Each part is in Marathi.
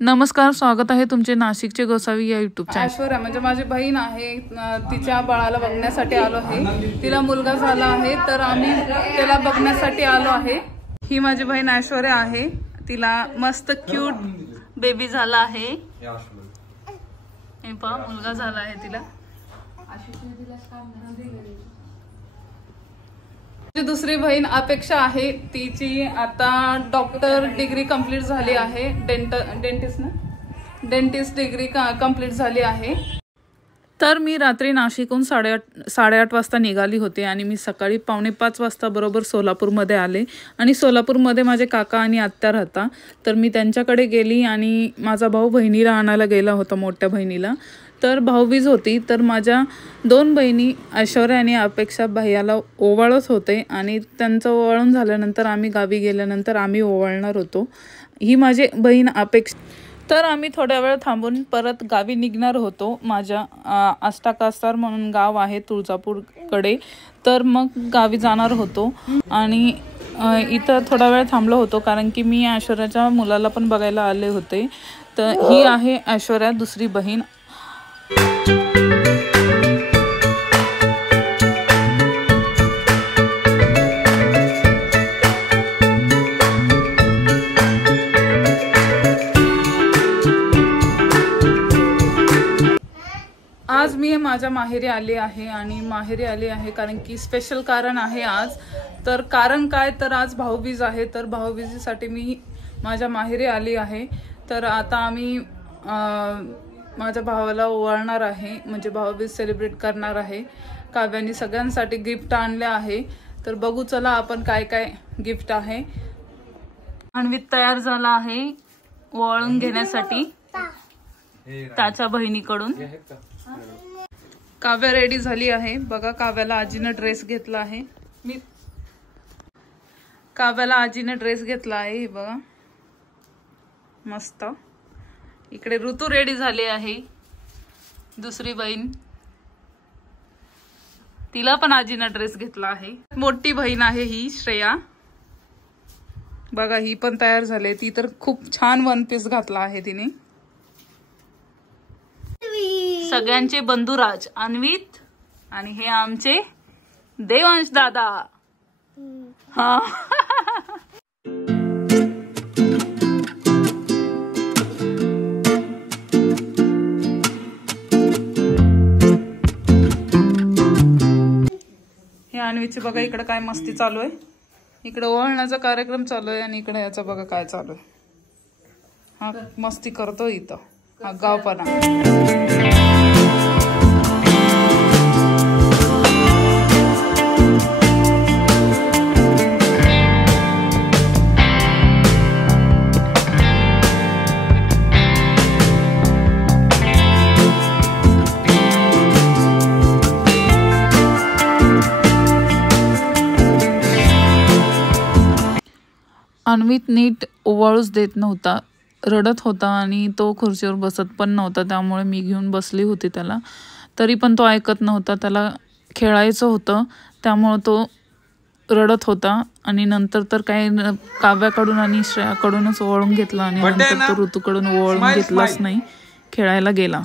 नमस्कार, स्वागत आहे तुमचे नाशिकचे गोसावी या युट्यूब चॅनल। ऐश्वर्या म्हणजे माझी बहीण आहे, तिच्या बाळाला बघण्यासाठी आलो आहे। तिला मुलगा झाला आहे तर आम्ही त्याला बघण्यासाठी आलो आहे। ही माझी बहीण ऐश्वर्या आहे, तिला मस्त क्यूट बेबी झाला आहे। हे पहा, मुलगा झाला आहे तिला। दुसरी बहीण अपेक्षा आहे, तिची आता डॉक्टर डिग्री कंप्लीट झाली आहे, डेंटिस्ट डिग्री कंप्लीट झाली आहे। तर मी रात्री नाशिकहून 8:30 वाजता निघाली होते आणि मी सकाळी 4:45 वाजता बरोबर सोलापूरमध्ये आले। आणि सोलापूरमध्ये माझे काका आणि आत्या राहता, तर मी त्यांच्याकडे गेली आणि माझा भाऊ बहिणीला आणायला गेला होता, मोठ्या बहिणीला। तर भाऊबीज होती, तर माझ्या 2 बहिणी ऐश्वर्या आणि अपेक्षा भैयाला ओवाळत होते आणि त्यांचं ओवाळून झाल्यानंतर आम्ही गावी गेल्यानंतर आम्ही ओवाळणार होतो। ही माझी बहीण अपेक्षा। तर आम्ही थोड्या वेळ थांबून परत गावी निघणार होतो। माझ्या आष्टाकास्तार म्हणून गाव आहे तुळजापूरकडे, तर मग गावी जाणार होतो। आणि इथं थोडा वेळ थांबलो होतो कारण की मी ऐश्वर्याच्या मुलाला पण बघायला आले होते। तर ही आहे ऐश्वर्या, दुसरी बहीण। आज मी माझ्या माहेरी आले आहे आणि माहेरी आले आहे कारण की स्पेशल कारण आहे आज। तर कारण काय, तर आज भाऊबीज आहे, तर भाऊबीजीसाठी मी माझ्या माहेरी आली आहे। तर आता आम्ही माझ्या भावाला ओवाळणार आहे, म्हणजे भाऊबीज सेलिब्रेट करणार आहे। काव्याने सगळ्यांसाठी गिफ्ट आणले आहे, तर बघू चला आपण काय काय गिफ्ट आहे। अन्वित तयार झाला आहे ओवाळून घेण्यासाठी त्याच्या बहिणीकडून। काव्या रेडी झाली आहे, बघा काव्याला आजीने ड्रेस घेतला आहे। काव्याला आजीने ड्रेस घेतला आहे, हे बघा मस्त। इकडे ऋतू रेडी झाली आहे, दुसरी बहीण, तिला पण आजीने ड्रेस घेतला आहे। मोठी बहीण आहे ही श्रेया, बघा ही पण तयार झाली। ती तर खूप छान वन पीस घातला आहे तिने। सगळ्यांचे बंधुराज अन्वित आणि हे आमचे देवांश दादा। हा हे अन्वितचे बघा इकडे काय मस्ती चालू आहे। इकडे ओवाळण्याचा कार्यक्रम चालू आहे आणि इकडे याचा बघा काय चालू आहे। हा मस्ती करतो इथं, हा गावपणा। अन्वित नीट ओवाळूच देत नव्हता, रडत होता आणि तो खुर्चीवर बसत पण नव्हता, त्यामुळे मी घेऊन बसली होती त्याला। तरी पण तो ऐकत नव्हता, त्याला खेळायचं होतं त्यामुळे तो रडत होता। आणि नंतर तर काय काव्याकडून आणि श्रेयाकडूनच ओवाळून घेतला आणि नंतर तो ऋतूकडून ओवाळून घेतलाच नाही, खेळायला गेला।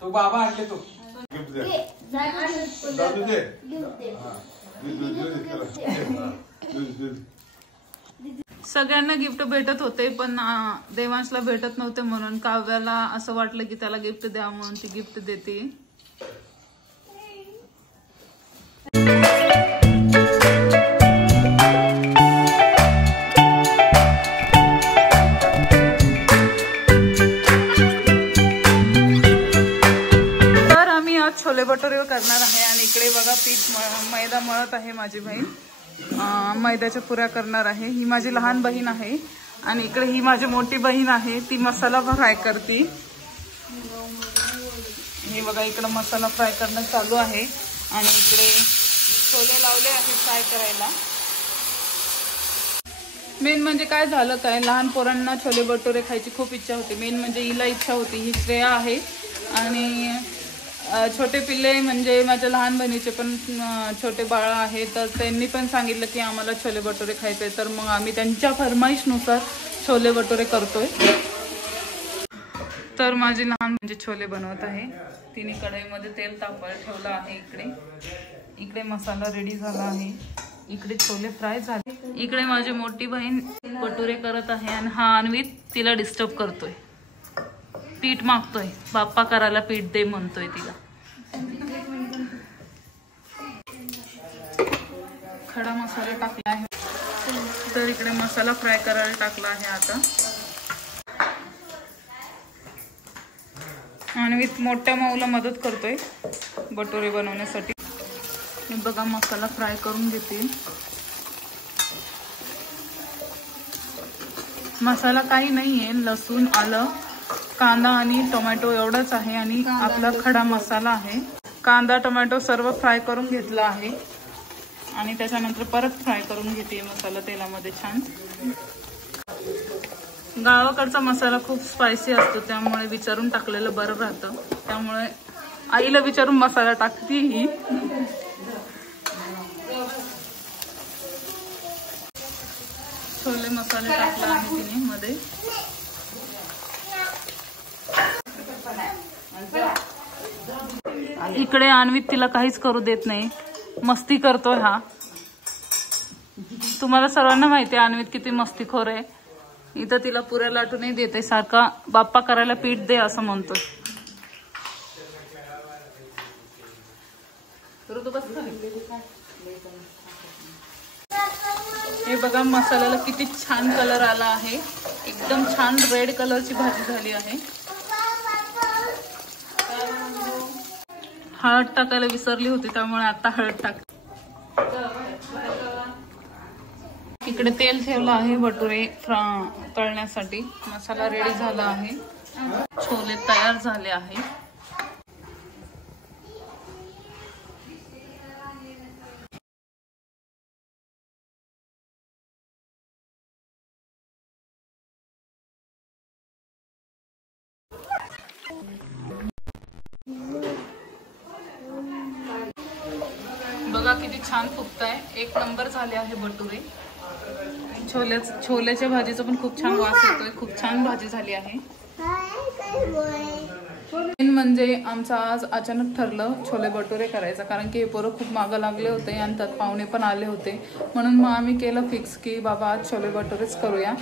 तो बाबा आणले तो सगळ्यांना गिफ्ट भेटत होते, पण देवांशला भेटत नव्हते, म्हणून काव्याला असं वाटलं की त्याला गिफ्ट द्या, म्हणून ती गिफ्ट देते। तर आम्ही आज छोले भटुरे करणार आहे आणि इकडे बघा मैदा मळत आहे माझी बहीण। मैद्याच्या पुऱ्या करणार आहे। ही माझी लहान बहीण आहे आणि इकडे ही माझी मोठी बहीण आहे, ती मसाला फ्राय करते। हे बघा इकडे मसाला फ्राय करणं चालू आहे आणि इकडे छोले लावले आहे फ्राय करायला. मेन म्हणजे काय झालं काय, लहान पोरांना छोले भटुरे खायची खूप इच्छा होती. मेन म्हणजे हिला इच्छा होती, ही श्रेया आहे. आणि छोटे पिल्ले म्हणजे माझ्या लहान बहिणीचे पण छोटे बाळ आहे, तर त्यांनी पण सांगितलं की आम्हाला छोले भटुरे खायचे. तर मग आम्ही त्यांच्या फरमाईशनुसार छोले भटुरे करतोय. तर माझी लहान म्हणजे छोले बनवत आहे. तिने कढईमध्ये तेल तापायला ठेवलं आहे. इकडे मसाला रेडी झाला आहे. इकडे छोले फ्राय झाले. इकडे माझी मोठी बहीण भटुरे करत आहे आणि हा अन्वित तिला डिस्टर्ब करतोय. पीठ मागतोय, बाप्पा करायला पीठ दे म्हणतोय तिला. खडा मसाला टाकला आहे. तर इकडे मसाला फ्राय करायला टाकला आहे आता. आणि मोठ्या माऊला मदत करतोय भटुरे बनवण्यासाठी. मी बघा मसाला फ्राय करून घेते. मसाला काही नाहीये, लसूण, आलं, कांदा आणि टोमॅटो एवढाच आहे. आणि आपला खडा मसाला आहे. कांदा टोमॅटो सर्व फ्राय करून घेतला आहे आणि त्याच्यानंतर परत फ्राय करून घेते मसाला तेलामध्ये छान. गावाकडचा मसाला खूप स्पायसी असतो, त्यामुळे विचारून टाकलेलं बरं राहतं. त्यामुळे आईला विचारून मसाला टाकते ही. छोले मसाले टाकला आहे तिने मध्ये. इकडे अन्वित तिला काहीच करू देत नाही, मस्ती करतोय हा. तुम्हाला सर्वांना माहिती आहे अन्वित किती मस्तीखोर आहे. इथं तिला पुऱ्या लाटूनही देते, सारखा बाप्पा करायला पीठ दे असं म्हणतोय. हे बघा मसाल्याला किती छान कलर आला आहे. एकदम छान रेड कलरची भाजी झाली आहे. हळद टाकायला विसरली होती, त्यामुळे आता हळद टाक. इकडे तेल ठेवलं आहे भटुरे तळण्यासाठी. मसाला रेडी झाला आहे. छोले तयार झाले आहे. बघा किती छान फुगताय. एक नंबर झाले आहे भटुरे. छोल्याच्या भाजीचा पण खूप छान वास येतोय. खूप छान भाजी झाली आहे. म्हणजे आमचं आज अचानक ठरलं छोले भटुरे करायचं, कारण की हे पोरं खूप मागं लागले होते आणि त्यात पाहुणे पण आले होते. म्हणून मग आम्ही केलं फिक्स की बाबा आज छोले भटुरेच करूया.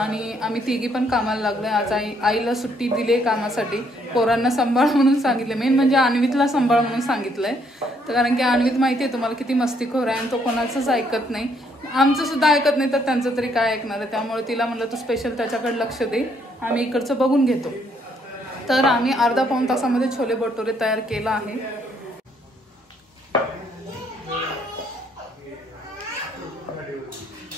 आणि आम्ही तिघी पण कामाला लागलोय. आज आईला सुट्टी दिली कामासाठी. पोरांना सांभाळ म्हणून सांगितलं. मेन म्हणजे अन्वितला सांभाळ म्हणून सांगितलंय. तर कारण की अन्वित माहिती आहे तुम्हाला किती मस्तीखोर आहे आणि तो कोणाचंच ऐकत नाही. आमचं सुद्धा ऐकत नाही, तर त्यांचं तरी काय ऐकणार आहे. त्यामुळे तिला म्हणलं तू स्पेशल त्याच्याकडे लक्ष दे, आम्ही इकडचं बघून घेतो. तर आम्ही अर्धा पाऊण तासामध्ये छोले भटुरे तयार केला आहे.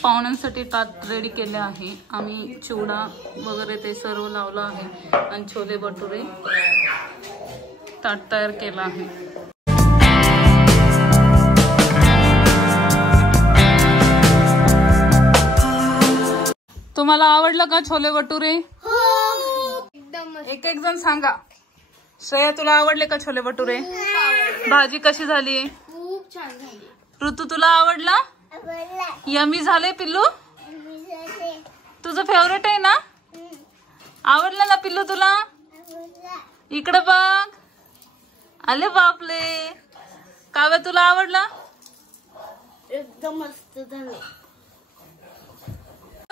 पाहुण्यांसाठी ताट रेडी केले आहे. आम्ही चिवडा वगैरे ते सर्व लावलं आहे आणि छोले भटुरे ताट तयार केला आहे. तुम्हाला आवडलं का छोले भटुरे? एक एक जण सांगा. श्रेया तुला आवडले का छोले भटुरे? भाजी कशी झाली? खूप छान झाली. ऋतू तुला आवडला? यमी झाले पिल्लू? तुझं फेवरेट आहे ना? आवडलं ना पिल्लू तुला? इकडे बघ. अरे बापले, काव्या तुला आवडला? एकदम मस्त झाले.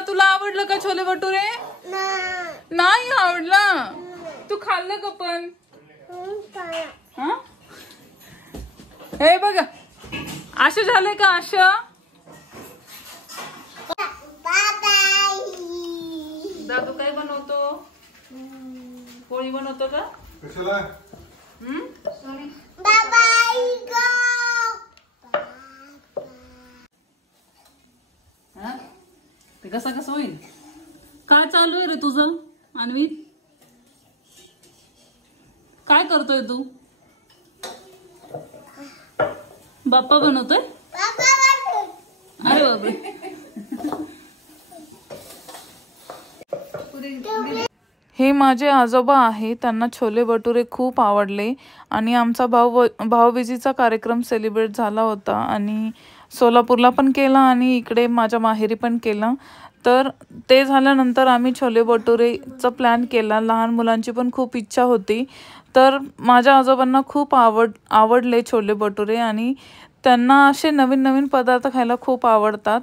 तुला आवडलं का छोले भटुरे? नाही आवडला. तू खाल्लं का पण? हे बघा असे झाले का? आशा दादू काय बनवतो? पोळी बनवतो का? ते कसं होईल? काय चालू आहे रे तुझं अन्वित? काय करतोय तू? बाप्पा बनवतोय. अरे बापरे. हे माझे आजोबा आहे, त्यांना छोले भटुरे खूप आवडले आणि आमचा भाऊबीजेचा कार्यक्रम सेलिब्रेट झाला होता आणि सोलापूरला पण केला आणि इकडे माझ्या माहेरी पण केला. तर ते झाल्यानंतर आम्ही छोले भटुरेचा प्लॅन केला. लहान मुलांची पण खूप इच्छा होती. तर माझ्या आजोबांना खूप आवडले छोले भटुरे आणि त्यांना असे नवीन नवीन पदार्थ खायला खूप आवडतात.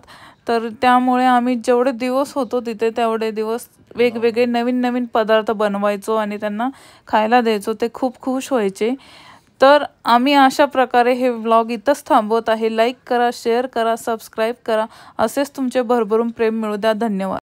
तर त्यामुळे आम्ही जेवढे दिवस होतो तिथे तेवढे दिवस वेगवेगळे नवीन नवीन पदार्थ बनवायचो आणि त्यांना खायला द्यायचो. ते खूप खुश व्हायचे. तर आम्ही अशा प्रकारे हे व्लॉग इथंच थांबवत आहे. लाईक करा, शेअर करा, सबस्क्राईब करा. असेच तुमचे भरभरून प्रेम मिळू द्या. धन्यवाद.